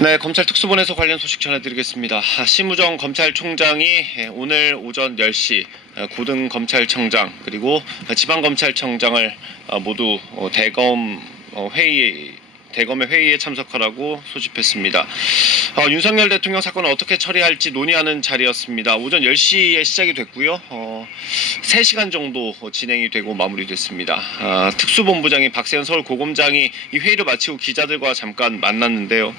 네, 검찰 특수본에서 관련 소식 전해드리겠습니다. 심우정 검찰총장이 오늘 오전 10시 고등검찰청장 그리고 지방검찰청장을 모두 대검의 회의에 참석하라고 소집했습니다. 윤석열 대통령 사건을 어떻게 처리할지 논의하는 자리였습니다. 오전 10시에 시작이 됐고요. 3시간 정도 진행이 되고 마무리됐습니다. 특수본부장인 박세현 서울고검장이 이 회의를 마치고 기자들과 잠깐 만났는데요.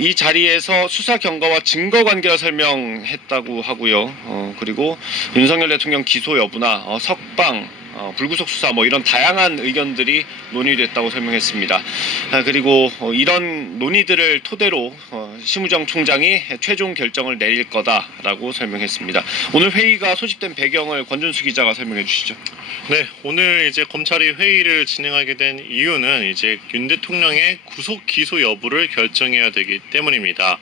이 자리에서 수사 경과와 증거 관계를 설명했다고 하고요. 그리고 윤석열 대통령 기소 여부나 석방 불구속 수사 이런 다양한 의견들이 논의됐다고 설명했습니다. 그리고 이런 논의들을 토대로 심우정 총장이 최종 결정을 내릴 거다라고 설명했습니다. 오늘 회의가 소집된 배경을 권준수 기자가 설명해 주시죠. 네, 오늘 이제 검찰이 회의를 진행하게 된 이유는 이제 윤 대통령의 구속 기소 여부를 결정해야 되기 때문입니다.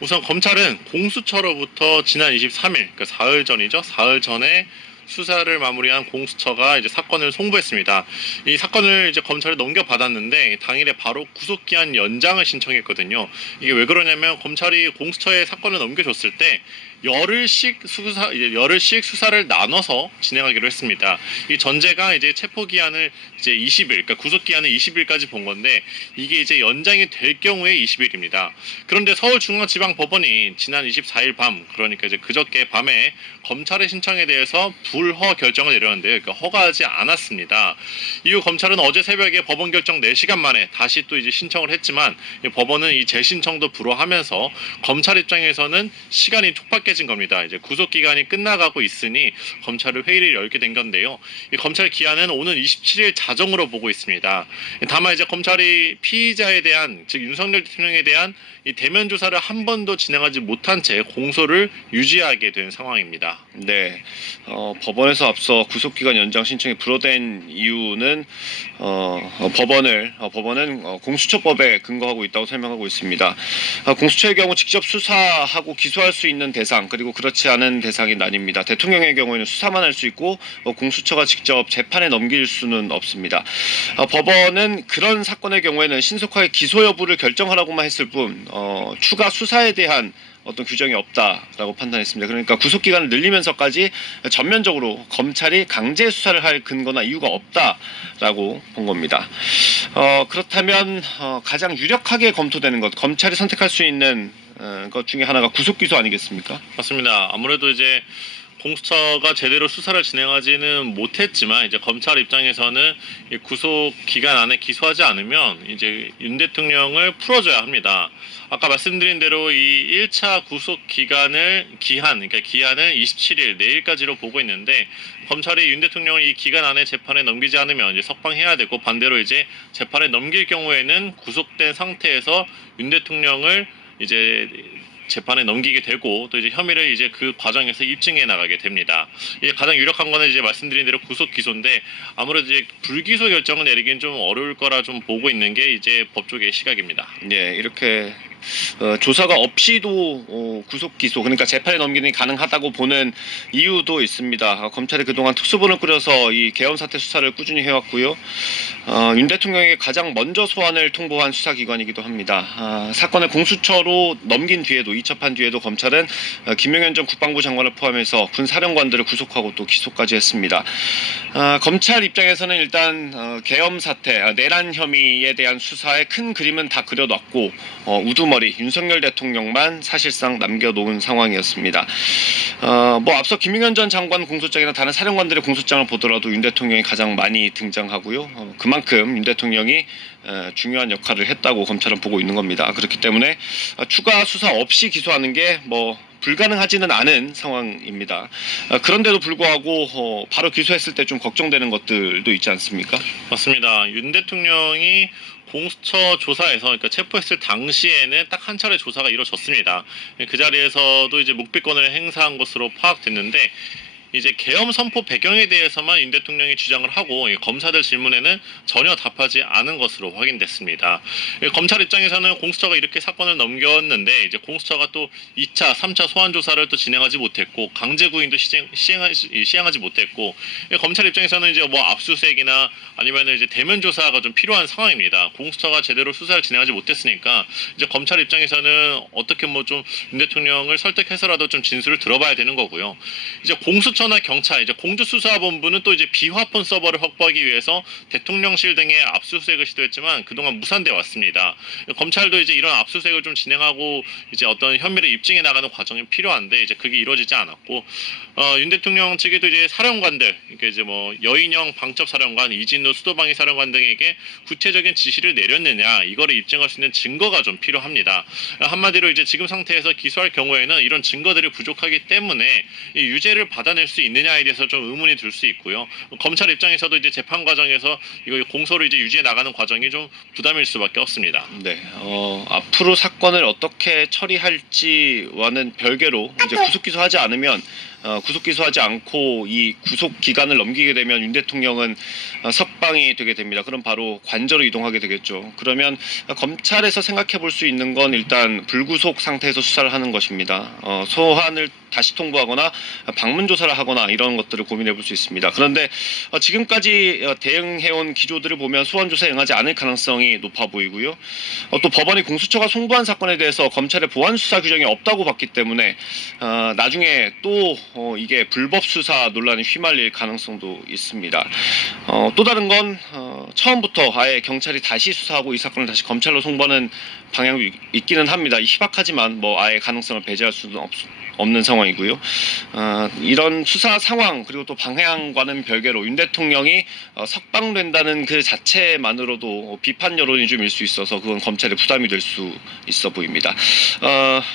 우선 검찰은 공수처로부터 지난 23일, 그러니까 사흘 전이죠. 사흘 전에 수사를 마무리한 공수처가 이제 사건을 송부했습니다. 이 사건을 이제 검찰에 넘겨받았는데 당일에 바로 구속기한 연장을 신청했거든요. 이게 왜 그러냐면 검찰이 공수처에 사건을 넘겨줬을 때 열흘씩 수사를 나눠서 진행하기로 했습니다. 이 전제가 이제 체포 기한을 이제 20일, 그러니까 구속 기한을 20일까지 본 건데 이게 이제 연장이 될 경우에 20일입니다. 그런데 서울중앙지방법원이 지난 24일 밤, 그러니까 이제 그저께 밤에 검찰의 신청에 대해서 불허 결정을 내렸는데요. 그러니까 허가하지 않았습니다. 이후 검찰은 어제 새벽에 법원 결정 4시간 만에 다시 또 이제 신청을 했지만 법원은 이 재신청도 불허하면서 검찰 입장에서는 시간이 촉박해진 겁니다. 이제 구속 기간이 끝나가고 있으니 검찰을 회의를 열게 된 건데요. 이 검찰 기한은 오는 27일 자정으로 보고 있습니다. 다만 이제 검찰이 피의자에 대한, 즉 윤석열 대통령에 대한 이 대면 조사를 한 번도 진행하지 못한 채 공소를 유지하게 된 상황입니다. 네, 법원에서 앞서 구속기간 연장 신청이 불허된 이유는 법원은 공수처법에 근거하고 있다고 설명하고 있습니다. 공수처의 경우 직접 수사하고 기소할 수 있는 대상 그리고 그렇지 않은 대상이 나뉩니다. 대통령의 경우에는 수사만 할 수 있고 공수처가 직접 재판에 넘길 수는 없습니다. 법원은 그런 사건의 경우에는 신속하게 기소 여부를 결정하라고만 했을 뿐 추가 수사에 대한 어떤 규정이 없다라고 판단했습니다. 그러니까 구속기간을 늘리면서까지 전면적으로 검찰이 강제 수사를 할 근거나 이유가 없다라고 본 겁니다. 그렇다면 가장 유력하게 검토되는 것, 검찰이 선택할 수 있는 것 중에 하나가 구속기소 아니겠습니까? 맞습니다. 아무래도 이제 공수처가 제대로 수사를 진행하지는 못했지만 이제 검찰 입장에서는 이 구속 기간 안에 기소하지 않으면 이제 윤 대통령을 풀어줘야 합니다. 아까 말씀드린 대로 이 1차 구속 기한을 27일 내일까지로 보고 있는데 검찰이 윤 대통령을 이 기간 안에 재판에 넘기지 않으면 이제 석방해야 되고 반대로 이제 재판에 넘길 경우에는 구속된 상태에서 윤 대통령을 이제 재판에 넘기게 되고 또 이제 혐의를 이제 그 과정에서 입증해 나가게 됩니다. 이제 가장 유력한 거는 이제 말씀드린 대로 구속 기소인데 아무래도 이제 불기소 결정을 내리긴 좀 어려울 거라 좀 보고 있는 게 이제 법조계의 시각입니다. 네, 이렇게 조사가 없이도 구속 기소, 그러니까 재판에 넘기는 게 가능하다고 보는 이유도 있습니다. 검찰이 그동안 특수본을 꾸려서 이 계엄 사태 수사를 꾸준히 해왔고요. 윤 대통령에게 가장 먼저 소환을 통보한 수사기관이기도 합니다. 사건을 공수처로 넘긴 뒤에도, 이첩한 뒤에도 검찰은 김용현 전 국방부 장관을 포함해서 군 사령관들을 구속하고 또 기소까지 했습니다. 검찰 입장에서는 일단 계엄 사태, 내란 혐의에 대한 수사의 큰 그림은 다 그려놨고 우두머리 윤석열 대통령만 사실상 남겨놓은 상황이었습니다. 앞서 김용현 전 장관 공소장이나 다른 사령관들의 공소장을 보더라도 윤 대통령이 가장 많이 등장하고요. 그만큼 윤 대통령이 중요한 역할을 했다고 검찰은 보고 있는 겁니다. 그렇기 때문에 추가 수사 없이 기소하는 게 불가능하지는 않은 상황입니다. 그런데도 불구하고 바로 기소했을 때 좀 걱정되는 것들도 있지 않습니까? 맞습니다. 윤 대통령이 공수처 조사에서, 그러니까 체포했을 당시에는 딱 한 차례 조사가 이루어졌습니다. 그 자리에서도 이제 묵비권을 행사한 것으로 파악됐는데 이제 계엄 선포 배경에 대해서만 윤 대통령이 주장을 하고 검사들 질문에는 전혀 답하지 않은 것으로 확인됐습니다. 검찰 입장에서는 공수처가 이렇게 사건을 넘겼는데 이제 공수처가 또 2차, 3차 소환 조사를 또 진행하지 못했고 강제 구인도 시행하지 못했고 검찰 입장에서는 이제 뭐 압수수색이나 아니면 이제 대면 조사가 좀 필요한 상황입니다. 공수처가 제대로 수사를 진행하지 못했으니까 이제 검찰 입장에서는 어떻게 뭐 좀 윤 대통령을 설득해서라도 좀 진술을 들어봐야 되는 거고요. 이제 공수처나 경찰, 이제 공주수사본부는 또 이제 비화폰 서버를 확보하기 위해서 대통령실 등의 압수수색을 시도했지만 그동안 무산돼 왔습니다. 검찰도 이제 이런 압수수색을 좀 진행하고 이제 어떤 혐의를 입증해 나가는 과정이 필요한데 이제 그게 이루어지지 않았고 윤 대통령 측에도 이제 사령관들, 그러니까 이제 뭐 여인영 방첩사령관, 이진우 수도방위 사령관 등에게 구체적인 지시를 내렸느냐 이거를 입증할 수 있는 증거가 좀 필요합니다. 한마디로 이제 지금 상태에서 기소할 경우에는 이런 증거들이 부족하기 때문에 이 유죄를 받아낼 수 있느냐에 대해서 좀 의문이 들 수 있고요. 검찰 입장에서도 이제 재판 과정에서 이거 공소를 이제 유지해 나가는 과정이 좀 부담일 수밖에 없습니다. 네, 앞으로 사건을 어떻게 처리할지와는 별개로 이제 구속 기소하지 않으면 구속 기소하지 않고 이 구속 기간을 넘기게 되면 윤 대통령은 석방이 되게 됩니다. 그럼 바로 관저로 이동하게 되겠죠. 그러면 검찰에서 생각해 볼 수 있는 건 일단 불구속 상태에서 수사를 하는 것입니다. 소환을 다시 통보하거나 방문 조사를 하거나 이런 것들을 고민해 볼 수 있습니다. 그런데 지금까지 대응해온 기조들을 보면 소환 조사에 응하지 않을 가능성이 높아 보이고요. 또 법원이 공수처가 송부한 사건에 대해서 검찰의 보완 수사 규정이 없다고 봤기 때문에 나중에 또 이게 불법 수사 논란이 휘말릴 가능성도 있습니다. 또 다른 건 처음부터 아예 경찰이 다시 수사하고 이 사건을 다시 검찰로 송부하는 방향도 있기는 합니다. 희박하지만 뭐 아예 가능성을 배제할 수는 없는 상황이고요. 이런 수사 상황 그리고 또 방향과는 별개로 윤 대통령이 석방된다는 그 자체만으로도 비판 여론이 좀 일 수 있어서 그건 검찰에 부담이 될 수 있어 보입니다.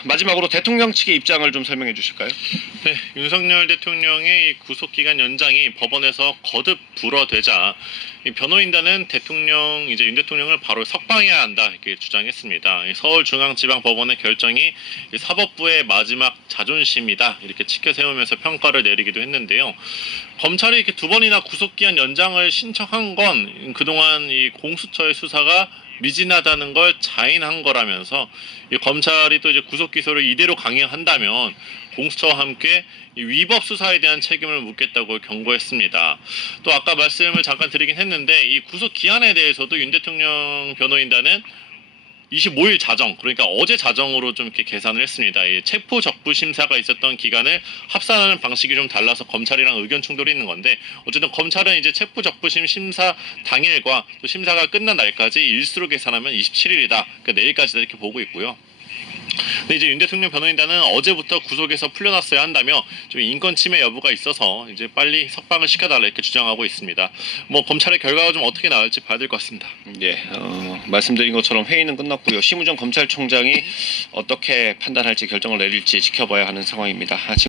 마지막으로 대통령 측의 입장을 좀 설명해 주실까요? 네, 윤석열 대통령의 구속기간 연장이 법원에서 거듭 불어되자 이 변호인단은 이제 윤 대통령을 바로 석방해야 한다 이렇게 주장했습니다. 서울중앙지방법원의 결정이 사법부의 마지막 자존심이다 이렇게 치켜 세우면서 평가를 내리기도 했는데요. 검찰이 이렇게 두 번이나 구속기한 연장을 신청한 건 그동안 이 공수처의 수사가 미진하다는 걸 자인한 거라면서 이 검찰이 또 이제 구속 기소를 이대로 강행한다면 공수처와 함께 이 위법 수사에 대한 책임을 묻겠다고 경고했습니다. 또 아까 말씀을 잠깐 드리긴 했는데 이 구속 기한에 대해서도 윤 대통령 변호인단은 25일 자정, 그러니까 어제 자정으로 좀 이렇게 계산을 했습니다. 이 체포 적부 심사가 있었던 기간을 합산하는 방식이 좀 달라서 검찰이랑 의견 충돌이 있는 건데 어쨌든 검찰은 이제 체포 적부심 심사 당일과 또 심사가 끝난 날까지 일수로 계산하면 27일이다. 그러니까 내일까지다 이렇게 보고 있고요. 근데 이제 윤 대통령 변호인단은 어제부터 구속에서 풀려났어야 한다며 좀 인권 침해 여부가 있어서 이제 빨리 석방을 시켜달라 이렇게 주장하고 있습니다. 뭐 검찰의 결과가 좀 어떻게 나올지 봐야 될 것 같습니다. 예, 말씀드린 것처럼 회의는 끝났고요. 심우정 검찰총장이 어떻게 판단할지 결정을 내릴지 지켜봐야 하는 상황입니다.